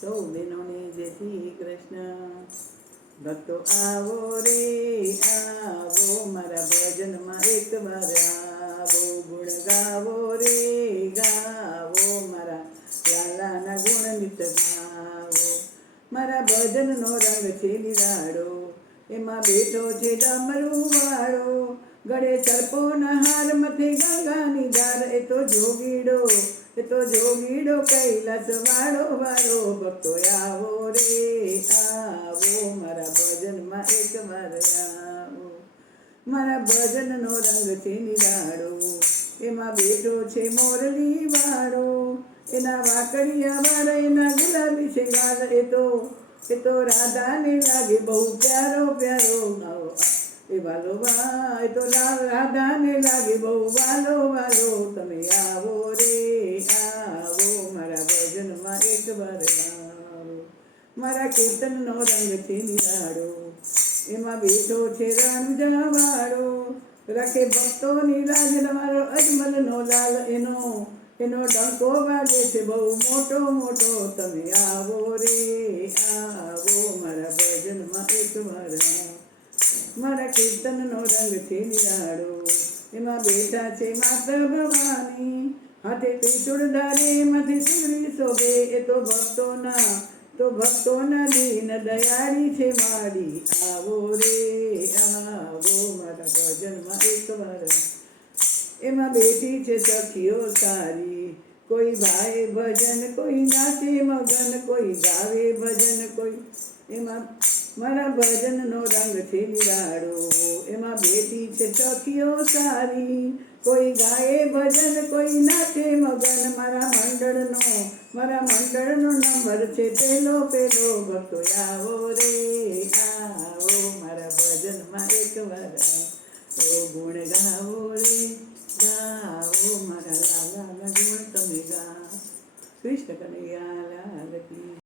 સૌ બહેનોને જય શ્રી કૃષ્ણ. ભક્તો આવો રે આવો, મારા ભજનમાં એકવાર આવો. ગુણ ગાવો રે ગાવો, મારા લાલાના ગુણ નિત ગાવો. મારા ભજનનો રંગ છે નિરાળો, એમાં બેઠો છે ડમરું વાળો. ગળે સર્પોના હાર, મથે ગંગાની ધાર, એ તો જોગીડો કૈલાસ વાળો વાળો. ભક્તો આવો રે આવો, મારા ભજનમાં એકવાર આવો. મારા ભજનનો રંગ છે નિરાળો, એમાં બેઠો છે મોરલી વાળો. એના વાકડિયા વાળ, એના ગુલાબી છે ગાલ, એ તો રાધાને લાગે બહુ પ્યારો પ્યારો. એ વાલો વા, એ તો રાધાને લાગે બહુ વાલો વાલો. તમે આવો રે આવો, મારા ભજનમાં એકવાર આવો. મારા કીર્તનનો રંગ છે નિરાળો, એમાં બેઠો છે રણુજા વાળો. રાખે ભક્તોની લાજ, મારો અજમલનો લાલ, એનો ડંકો વાગે છે બહુ મોટો મોટો. તમે આવો રે આવો, મારા ભજનમાં એકવાર આવો. મારા કીર્તનનો રંગ છે નિરાળો, એમાં બેઠા છે માતા ભવાની. હાથે ત્રિશૂળ ધારે, માથે સુંદરી શોભે, એ તો ભક્તોના દીન દયાળી છે માડી. આવો રે આવો, મારા ભજનમાં એકવાર. એમાં બેઠી છે સખીઓ સારી, કોઈ ગાય ભજન, કોઈ નાચે મગન, કોઈ ગાવે ભજન, કોઈ. એમાં મારા ભજનનો રંગ છે નિરાળો, એમાં બેઠી છે સખીઓ સારી, કોઈ ગાય ભજન, કોઈ નાચે મગન. મારા મંડળનો નંબર છે પેલો પેલો. ભક્તો આવો રે આવો, મારા ભજનમાં એકવાર આવો. ગુણ ગાવો રે ગાવો, મારા લાલાના ગુણ તમે ગાઓ. કૃષ્ણ કનૈયા લાલ કી.